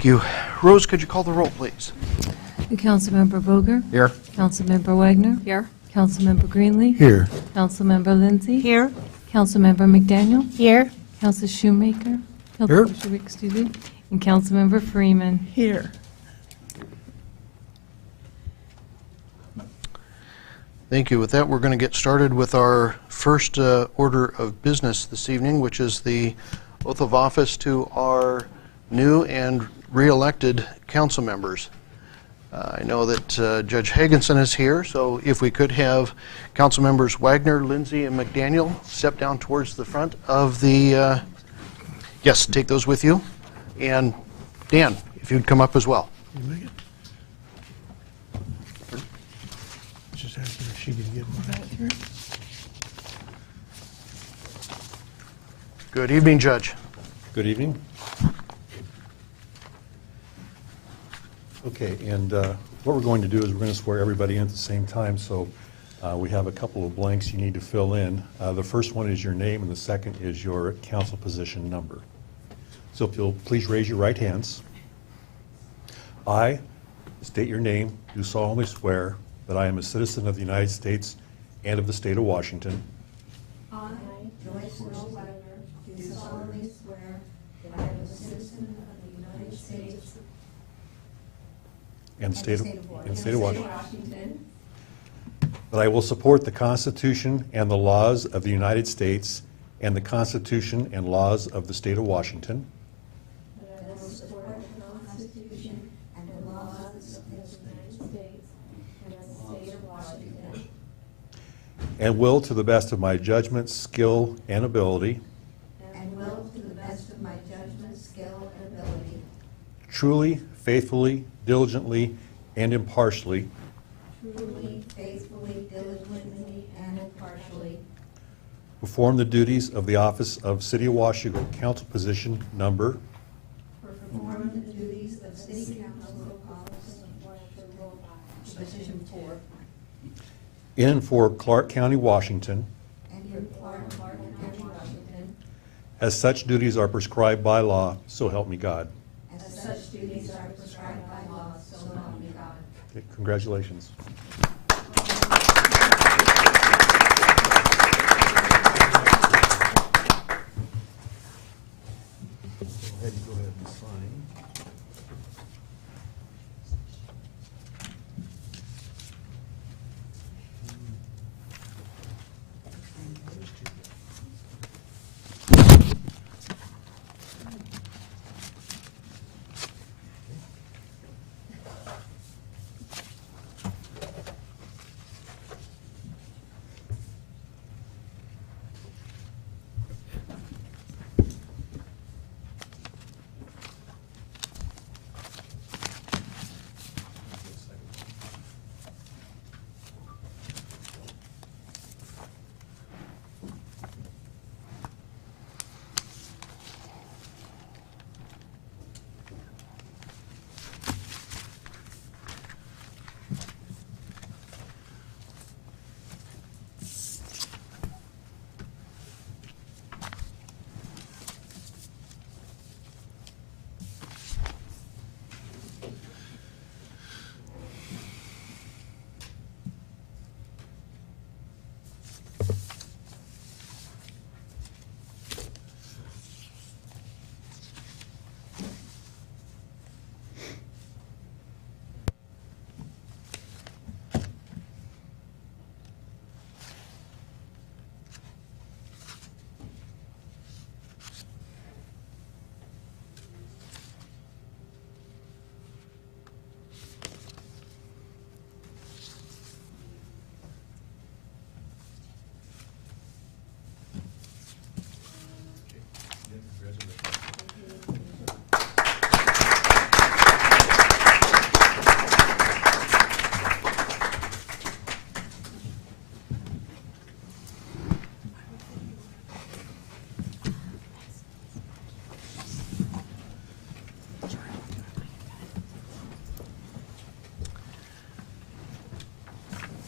Thank you. Rose, could you call the roll, please? Councilmember Vogler? Here. Councilmember Wagner? Here. Councilmember Greenlee? Here. Councilmember Lindsay? Here. Councilmember McDaniel? Here. Council Shoemaker? Here. Excuse me. And Councilmember Freeman. Here. Thank you. With that, we're going to get started with our first order of business this evening, which is the oath of office to our new and re-elected council members. I know that Judge Hagenson is here, so if we could have council members Wagner, Lindsay, and McDaniel step down towards the front of the, yes, take those with you. And Dan, if you'd come up as well. You make it? Just asking if she could get mine. Good evening, Judge. Good evening. Okay, and what we're going to do is we're going to swear everybody in at the same time, so we have a couple of blanks you need to fill in. The first one is your name, and the second is your council position number. So if you'll please raise your right hands. I state your name, do solemnly swear that I am a citizen of the United States and of the state of Washington. I, Joyce Earl Wagner, do solemnly swear that I am a citizen of the United States And the state of Washington. Washington, That I will support the Constitution and the laws of the United States and the Constitution and laws of the state of Washington. that I will support the Constitution and the laws of the United States and of the state of Washington, And will, to the best of my judgment, skill, and ability, and will, to the best of my judgment, skill, and ability, truly, faithfully, diligently, and impartially, truly, faithfully, diligently, and impartially, perform the duties of the office of City of Washougal Council Position Number perform the duties of City Council office position 4 in and for Clark County, Washington, and in Clark County, Washington, as such duties are prescribed by law, so help me God. as such duties are prescribed by law, so help me God. Okay, congratulations. Go ahead and sign.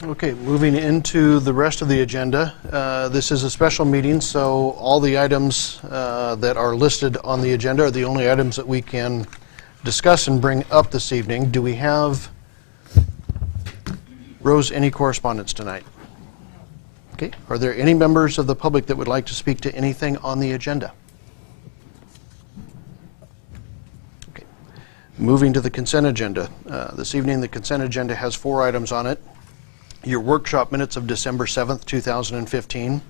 Okay, moving into the rest of the agenda. This is a special meeting, so all the items that are listed on the agenda are the only items that we can discuss and bring up this evening. Do we have, Rose, any correspondence tonight? Okay. Are there any members of the public that would like to speak to anything on the agenda? Okay. Moving to the consent agenda. This evening, the consent agenda has 4 items on it. Your workshop minutes of December 7th, 2015.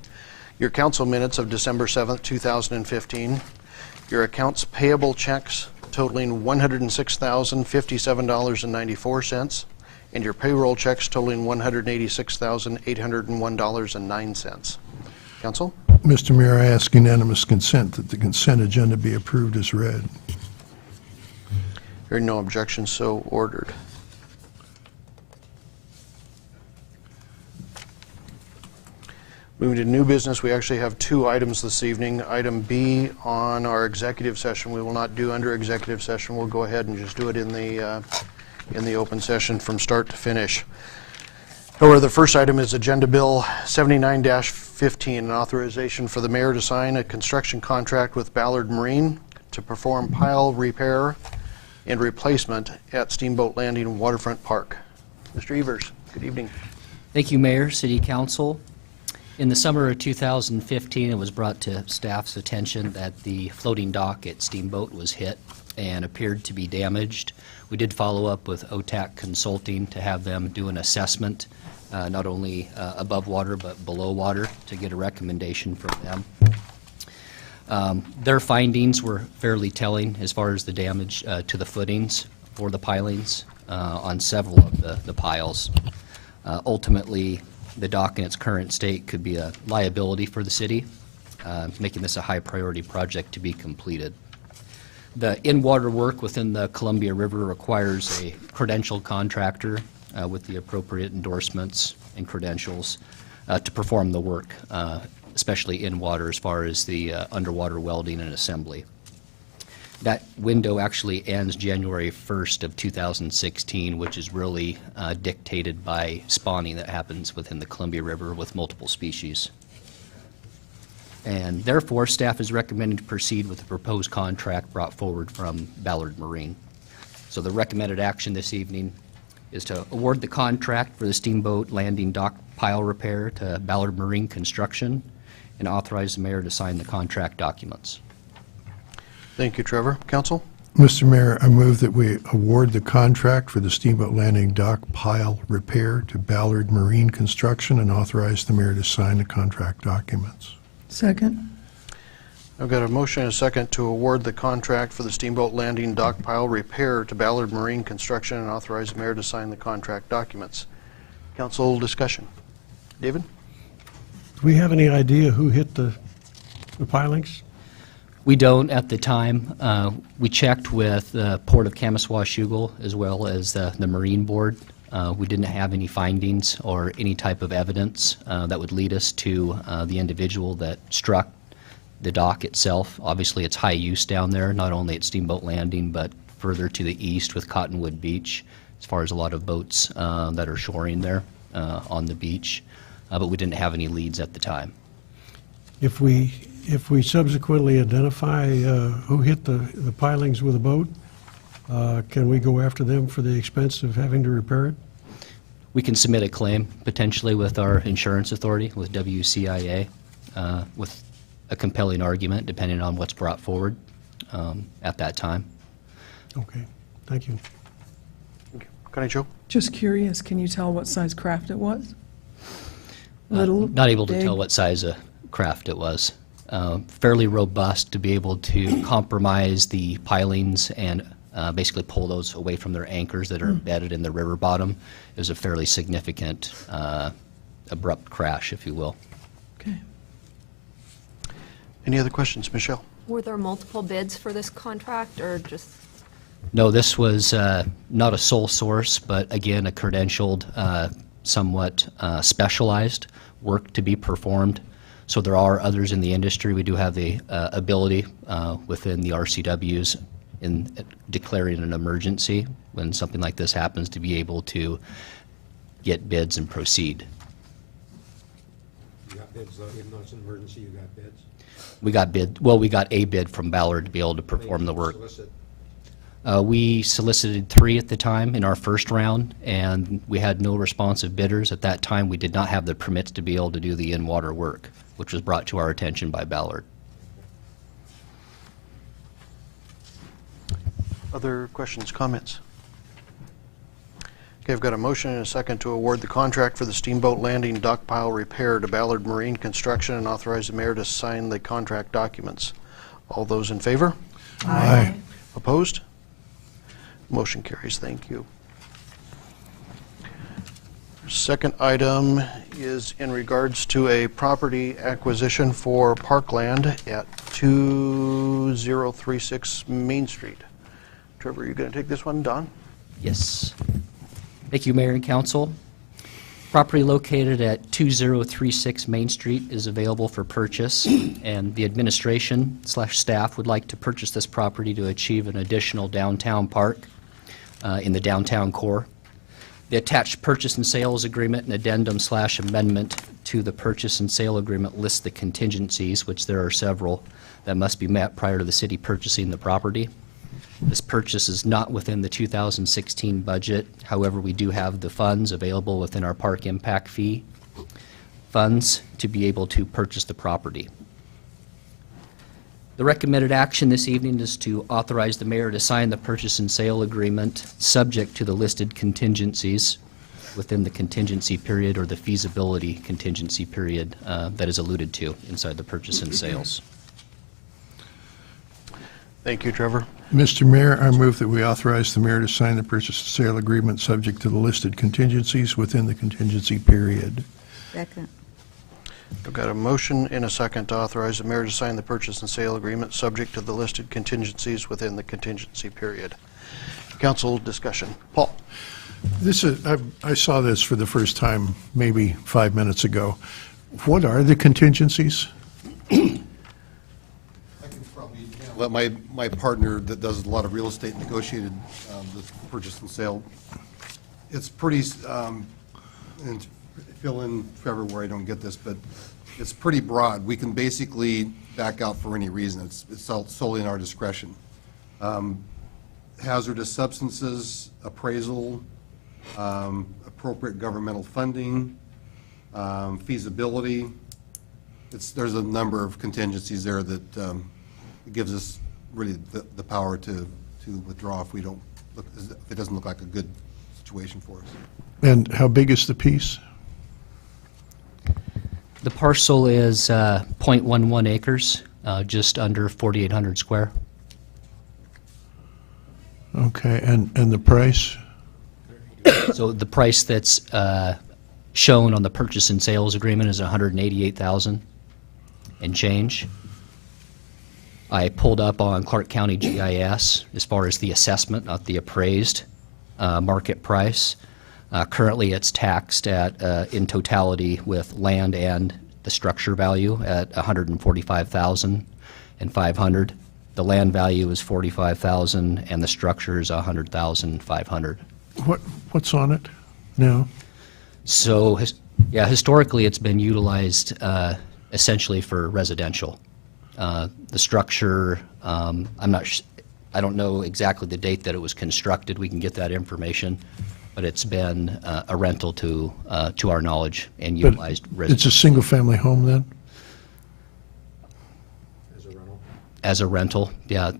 Your council minutes of December 7th, 2015. Your accounts payable checks totaling $106,057.94. And your payroll checks totaling $186,801.09. Council? Mr. Mayor, I ask unanimous consent that the consent agenda be approved as read. Hearing no objection, so ordered. Moving to new business, we actually have 2 items this evening. Item B on our executive session, we will not do under executive session. We'll go ahead and just do it in the open session from start to finish. However, the first item is Agenda Bill 79-15, an authorization for the mayor to sign a construction contract with Ballard Marine to perform pile repair and replacement at Steamboat Landing Waterfront Park. Mr. Evers, good evening. Thank you, Mayor, City Council. In the summer of 2015, it was brought to staff's attention that the floating dock at Steamboat was hit and appeared to be damaged. We did follow up with OTAC Consulting to have them do an assessment, not only above water but below water, to get a recommendation from them. Their findings were fairly telling as far as the damage to the footings for the pilings on several of the piles. Ultimately, the dock in its current state could be a liability for the city, making this a high priority project to be completed. The in-water work within the Columbia River requires a credentialed contractor with the appropriate endorsements and credentials to perform the work, especially in water as far as the underwater welding and assembly. That window actually ends January 1st of 2016, which is really dictated by spawning that happens within the Columbia River with multiple species. And therefore, staff is recommending to proceed with the proposed contract brought forward from Ballard Marine. So the recommended action this evening is to award the contract for the Steamboat Landing Dock Pile Repair to Ballard Marine Construction and authorize the mayor to sign the contract documents. Thank you, Trevor. Council? Mr. Mayor, I move that we award the contract for the Steamboat Landing Dock Pile Repair to Ballard Marine Construction and authorize the mayor to sign the contract documents. Second. I've got a motion and a second to award the contract for the Steamboat Landing Dock Pile Repair to Ballard Marine Construction and authorize the mayor to sign the contract documents. Council discussion. David? Do we have any idea who hit the pilings? We don't at the time. We checked with the Port of Kamaswashugal as well as the Marine Board. We didn't have any findings or any type of evidence that would lead us to the individual that struck the dock itself. Obviously, it's high use down there, not only at Steamboat Landing, but further to the east with Cottonwood Beach, as far as a lot of boats that are shoring there on the beach. But we didn't have any leads at the time. If we subsequently identify who hit the pilings with a boat, can we go after them for the expense of having to repair it? We can submit a claim potentially with our insurance authority, with WCIA, with a compelling argument depending on what's brought forward at that time. Okay, thank you. Connie Jo? Just curious, can you tell what size craft it was? Little, Not able to big? tell what size of craft it was. Fairly robust to be able to compromise the pilings and basically pull those away from their anchors that are embedded in the river bottom. It was a fairly significant abrupt crash, if you will. Okay. Any other questions? Michelle? Were there multiple bids for this contract, or just? No, this was not a sole source, but again, a credentialed, somewhat specialized work to be performed. So there are others in the industry. We do have the ability within the RCWs in declaring an emergency when something like this happens to be able to get bids and proceed. You got bids, though, even though it's an emergency, you got bids? We got a bid from Ballard to be able to perform the work. Solicit. We solicited 3 at the time in our first round, and we had no responsive bidders. At that time, we did not have the permits to be able to do the in-water work, which was brought to our attention by Ballard. Other questions, comments? Okay, I've got a motion and a second to award the contract for the steamboat landing dock pile repair to Ballard Marine Construction and authorize the mayor to sign the contract documents. All those in favor? Aye. Opposed? Motion carries. Thank you. Second item is in regards to a property acquisition for parkland at 2036 Main Street. Trevor, are you going to take this one? Don? Yes. Thank you, Mayor and Council. Property located at 2036 Main Street is available for purchase, and the administration/staff would like to purchase this property to achieve an additional downtown park in the downtown core. The attached purchase and sales agreement and addendum/amendment to the purchase and sale agreement lists the contingencies, which there are several, that must be met prior to the city purchasing the property. This purchase is not within the 2016 budget. However, we do have the funds available within our park impact fee funds to be able to purchase the property. The recommended action this evening is to authorize the mayor to sign the purchase and sale agreement subject to the listed contingencies within the contingency period or the feasibility contingency period that is alluded to inside the purchase and sales. Thank you, Trevor. Mr. Mayor, I move that we authorize the mayor to sign the purchase and sale agreement subject to the listed contingencies within the contingency period. Second. I've got a motion and a second to authorize the mayor to sign the purchase and sale agreement subject to the listed contingencies within the contingency period. Council discussion. Paul? I saw this for the first time maybe 5 minutes ago. What are the contingencies? Let my partner that does a lot of real estate negotiated the purchase and sale. It's pretty, and fill in, Trevor, where I don't get this, but it's pretty broad. We can basically back out for any reason. It's solely in our discretion. Hazardous substances, appraisal, appropriate governmental funding, feasibility. There's a number of contingencies there that it gives us really the power to withdraw if it doesn't look like a good situation for us. And how big is the piece? The parcel is 0.11 acres, just under 4,800 square. Okay, and the price? So the price that's shown on the purchase and sales agreement is $188,000 and change. I pulled up on Clark County GIS as far as the assessment, not the appraised market price. Currently, it's taxed at, in totality with land and the structure value at $145,500. The land value is $45,000 and the structure is $100,500. What's on it now? So, yeah, historically it's been utilized essentially for residential. The structure, I don't know exactly the date that it was constructed. We can get that information, but it's been a rental to our knowledge and utilized residential. It's a single-family home then? As a rental? As a rental, yeah.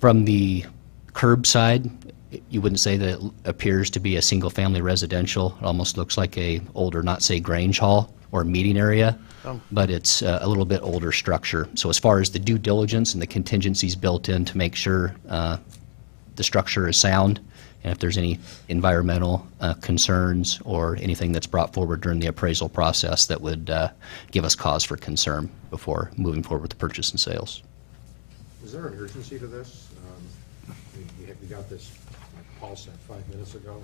From the curb side, you wouldn't say that it appears to be a single-family residential. It almost looks like a older, not say Grange Hall or meeting area, but it's a little bit older structure. So as far as the due diligence and the contingencies built in to make sure the structure is sound, and if there's any environmental concerns or anything that's brought forward during the appraisal process that would give us cause for concern before moving forward with the purchase and sales. Is there an urgency to this? We got this, like Paul said, 5 minutes ago.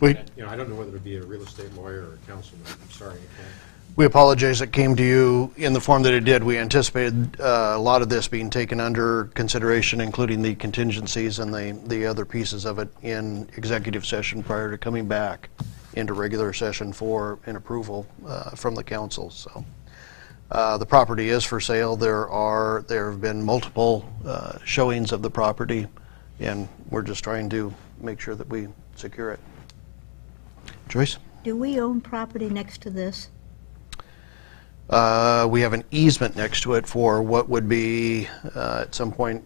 We I don't know whether to be a real estate lawyer or a councilman. I'm sorry, I can't. We apologize it came to you in the form that it did. We anticipated a lot of this being taken under consideration, including the contingencies and the other pieces of it in executive session prior to coming back into regular session for an approval from the council. So the property is for sale. There have been multiple showings of the property and we're just trying to make sure that we secure it. Joyce? Do we own property next to this? We have an easement next to it for what would be, at some point,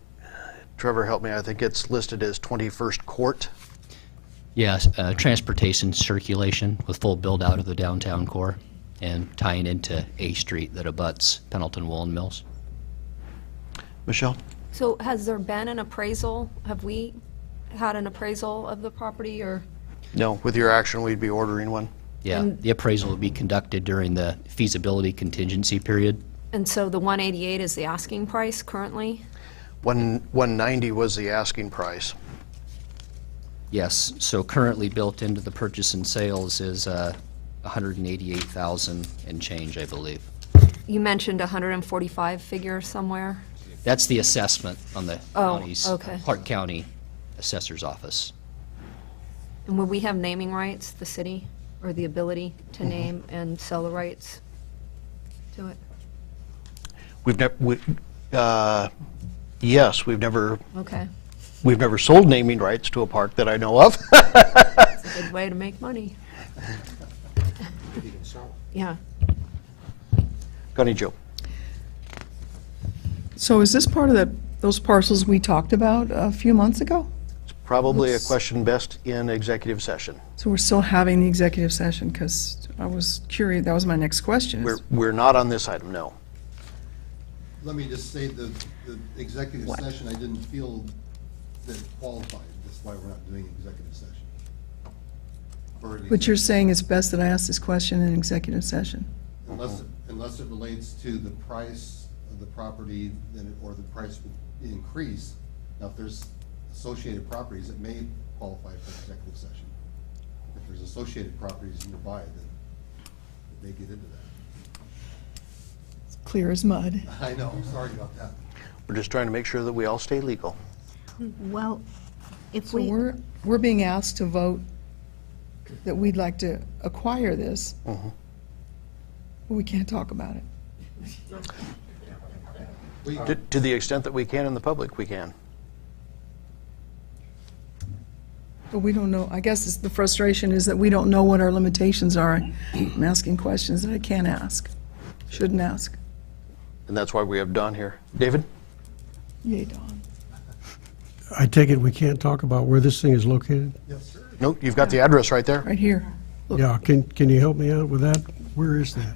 Trevor, help me, I think it's listed as 21st Court. Yes, transportation circulation with full build-out of the downtown core and tying into A Street that abuts Pendleton Woolen Mills. Michelle? So has there been an appraisal? Have we had an appraisal of the property, or? No, with your action, we'd be ordering one. Yeah, And- the appraisal will be conducted during the feasibility contingency period. And so the 188 is the asking price currently? 190 was the asking price. Yes, so currently built into the purchase and sales is 188,000 and change, I believe. You mentioned 145 figure somewhere? That's the assessment on the Oh, county's, okay. Clark County Assessor's Office. And would we have naming rights, the city, or the ability to name and sell the rights to it? We've never, yes, we've never Okay, sold naming rights to a park that I know of. it's a good way to make money. Maybe you can sell it. Yeah. Gunny Joe? So is this part of those parcels we talked about a few months ago? It's probably a Let's- question best in executive session. So we're still having the executive session, because I was curious, that was my next question. is- We're not on this item, no. Let me just say the executive What? session, I didn't feel that it qualified. That's why we're not doing executive session. Or an But you're saying it's best that I ask this question in executive session? Unless it relates to the price of the property, then or the price would increase. Now, if there's associated properties, it may qualify for executive session. If there's associated properties nearby, then it may get into that. Clear as mud. I know, sorry about that. We're just trying to make sure that we all stay legal. Well, if So we, we're being asked to vote that we'd like to acquire this, but we can't talk about it. To the extent that we can in the public, we can. But we don't know, I guess the frustration is that we don't know what our limitations are. I'm asking questions that I can't ask, shouldn't ask. And that's why we have Don here. David? Yay, Dawn. I take it we can't talk about where this thing is located? Yes, sir. Nope, you've got the address right there. Right here. Look, Yeah, can you help me out with that? Where is that?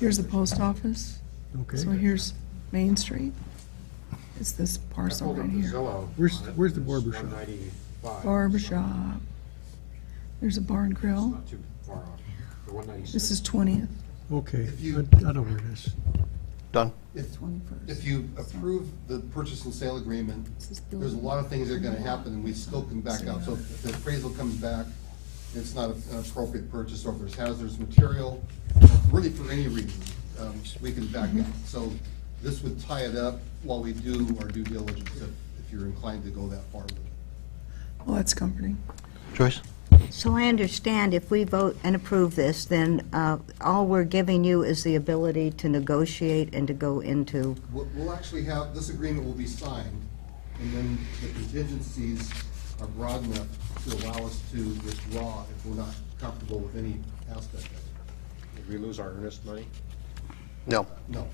here's the post office. Okay. So here's Main Street. It's this parcel Hold right up the here. Zillow Where's- on it, where's the it's barber shop? 195. Barber shop. There's a bar and grill. Not too far off. The 196. This is 20th, Okay, If you- I know where it is. Don? If 21st. If you approve the purchase and sale agreement, there's a lot of things that are gonna happen, and we still can back out. So if the appraisal comes back, it's not an appropriate purchase, or if there's hazardous material, really for any reason, we can back out. So this would tie it up while we do our due diligence, if you're inclined to go that far with it. Well, that's comforting. Joyce? so I understand if we vote and approve this, then all we're giving you is the ability to negotiate and to go into, We'll actually have, this agreement will be signed, and then the contingencies are broad enough to allow us to withdraw if we're not comfortable with any aspect of it. Did we lose our earnest money? No. No.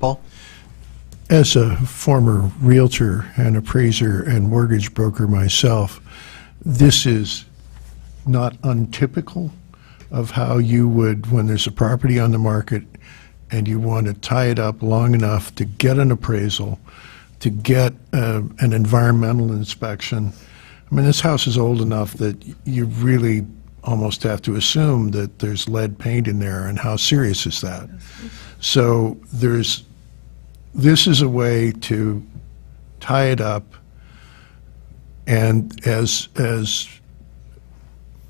Paul? As a former realtor and appraiser and mortgage broker myself, this is not untypical of how you would, when there's a property on the market and you want to tie it up long enough to get an appraisal, to get an environmental inspection. I mean, this house is old enough that you really almost have to assume that there's lead paint in there, and how serious is that? So this is a way to tie it up, and as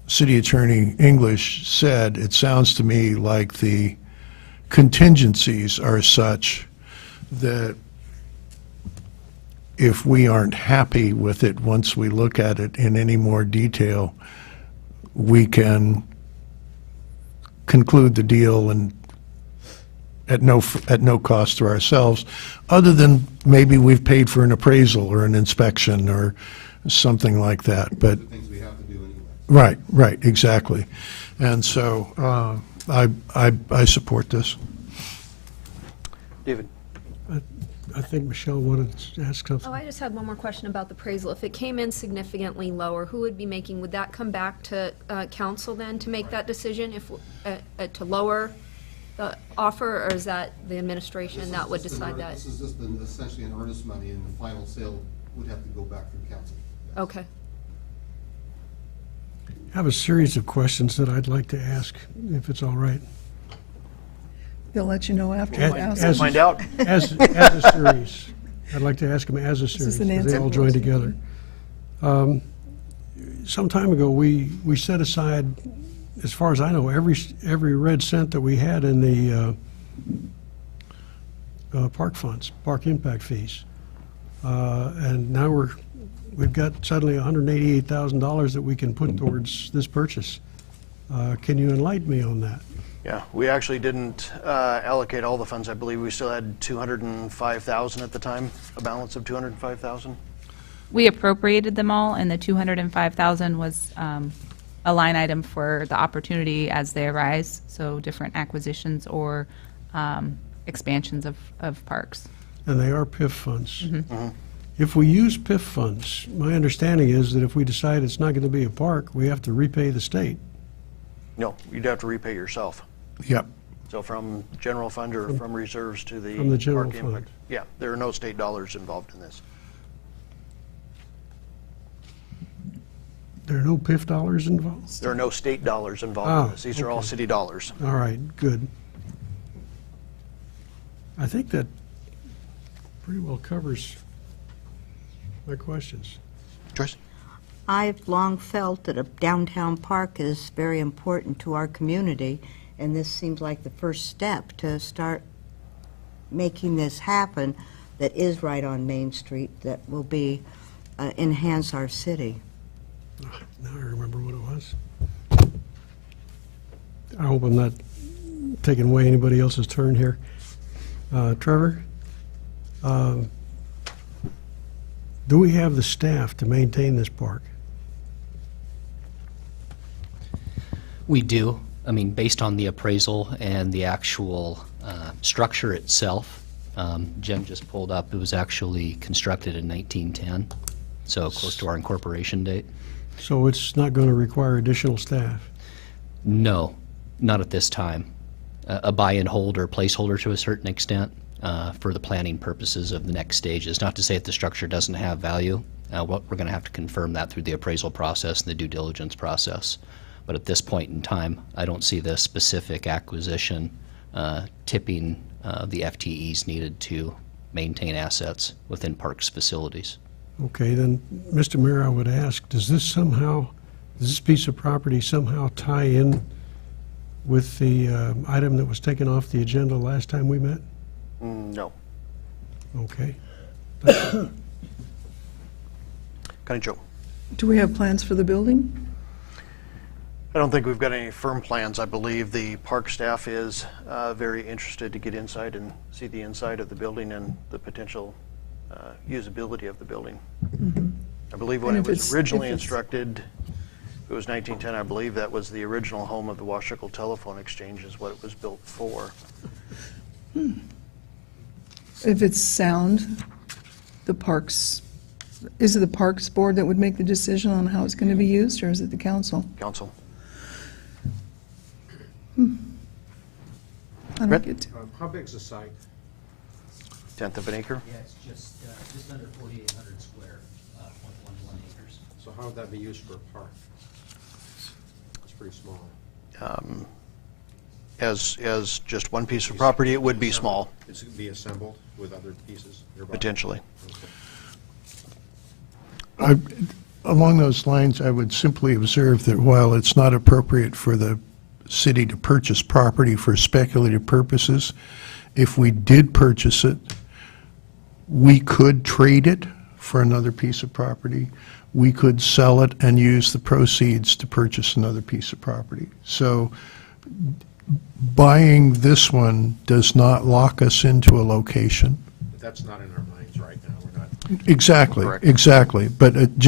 City Attorney English said, it sounds to me like the contingencies are such that if we aren't happy with it once we look at it in any more detail, we can conclude the deal and at no cost to ourselves, other than maybe we've paid for an appraisal or an inspection or something like that, but. The things we have to do anyway. Right, exactly. And so I support this. David? I think Michelle wanted to ask something. Oh, I just had one more question about the appraisal. If it came in significantly lower, who would be making, would that come back to council then to make that decision if, to lower the offer, or is that the administration that would decide that? This is just essentially an earnest money, and the final sale would have to go back through council. Yes. Okay. I have a series of questions that I'd like to ask, if it's all right. They'll let you know after you ask. As- Find out. As a series. I'd like to ask them as a series, is an because they answer all join question. together. Some time ago, we set aside, as far as I know, every red cent that we had in the park funds, park impact fees. And now we've got suddenly $188,000 that we can put towards this purchase. Can you enlighten me on that? Yeah, we actually didn't allocate all the funds. I believe we still had 205,000 at the time, a balance of 205,000. We appropriated them all, and the 205,000 was a line item for the opportunity as they arise, so different acquisitions or expansions of parks. And they are PIF funds. If we use PIF funds, my understanding is that if we decide it's not going to be a park, we have to repay the state. No, you'd have to repay yourself. Yep. So from general fund or from reserves to the From the general park impact. fund. Yeah, there are no state dollars involved in this. There are no PIF dollars involved? There are no state dollars involved in Oh, this. These are all okay. city dollars. All right, good. I think that pretty well covers my questions. Joyce? I've long felt that a downtown park is very important to our community, and this seems like the first step to start making this happen that is right on Main Street, that will be, enhance our city. Now I remember what it was. I hope I'm not taking away anybody else's turn here. Trevor, do we have the staff to maintain this park? We do. I mean, based on the appraisal and the actual structure itself, Jen just pulled up, it was actually constructed in 1910, so close to our incorporation date. So it's not going to require additional staff? No, not at this time. A buy and hold or placeholder to a certain extent for the planning purposes of the next stages. Not to say that the structure doesn't have value. We're going to have to confirm that through the appraisal process and the due diligence process. But at this point in time, I don't see the specific acquisition tipping the FTEs needed to maintain assets within Parks facilities. Okay, then, Mr. Mayor, I would ask, does this piece of property somehow tie in with the item that was taken off the agenda last time we met? No. Okay. County Joe? Do we have plans for the building? I don't think we've got any firm plans. I believe the park staff is very interested to get inside and see the inside of the building and the potential usability of the building. I believe when And it if was it's- originally if it's- instructed, it was 1910, I believe that was the original home of the Washougal Telephone Exchange is what it was built for. If it's sound, the parks, is it the Parks Board that would make the decision on how it's going to be used, or is it the council? Council? I don't Brett? get to. How big's the site? Tenth of an acre? Yeah, it's just under 4,800 square, 0.11 acres. So how would that be used for a park? It's pretty small. As just one piece of property, it would be small, It's going to be assembled with other pieces nearby? potentially. Okay. Along those lines, I would simply observe that while it's not appropriate for the city to purchase property for speculative purposes, if we did purchase it, we could trade it for another piece of property. We could sell it and use the proceeds to purchase another piece of property. So buying this one does not lock us into a location. But that's not in our minds right now. We're not, Exactly, Correct. exactly. But it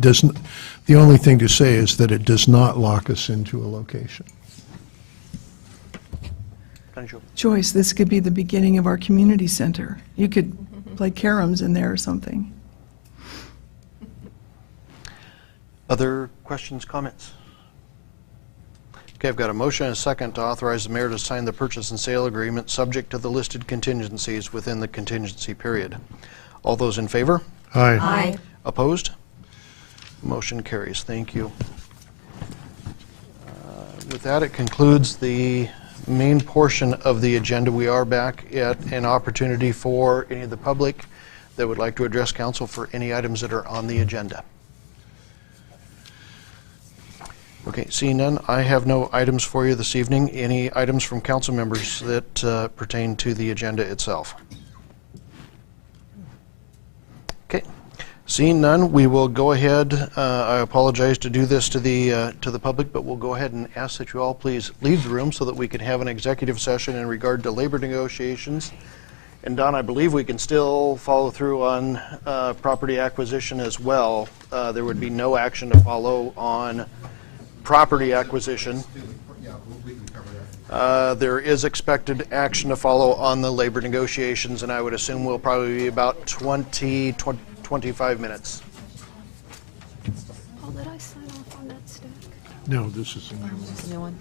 doesn't, the only thing to say is that it does not lock us into a location. Joyce, this could be the beginning of our community center. You could play caroms in there or something. Other questions, comments? Okay, I've got a motion and a second to authorize the mayor to sign the purchase and sale agreement subject to the listed contingencies within the contingency period. All those in favor? Aye. Aye. Opposed? Motion carries. Thank you. With that, it concludes the main portion of the agenda. We are back at an opportunity for any of the public that would like to address council for any items that are on the agenda. Okay, seeing none, I have no items for you this evening. Any items from council members that pertain to the agenda itself? Okay, seeing none, we will go ahead. I apologize to do this to the public, but we'll go ahead and ask that you all please leave the room so that we can have an executive session in regard to labor negotiations. And Don, I believe we can still follow through on property acquisition as well. There would be no action to follow on property acquisition. Yeah, we can cover that. There is expected action to follow on the labor negotiations, and I would assume we'll probably be about 25 minutes. Paul, did I sign off on that stack? No, this is. New one?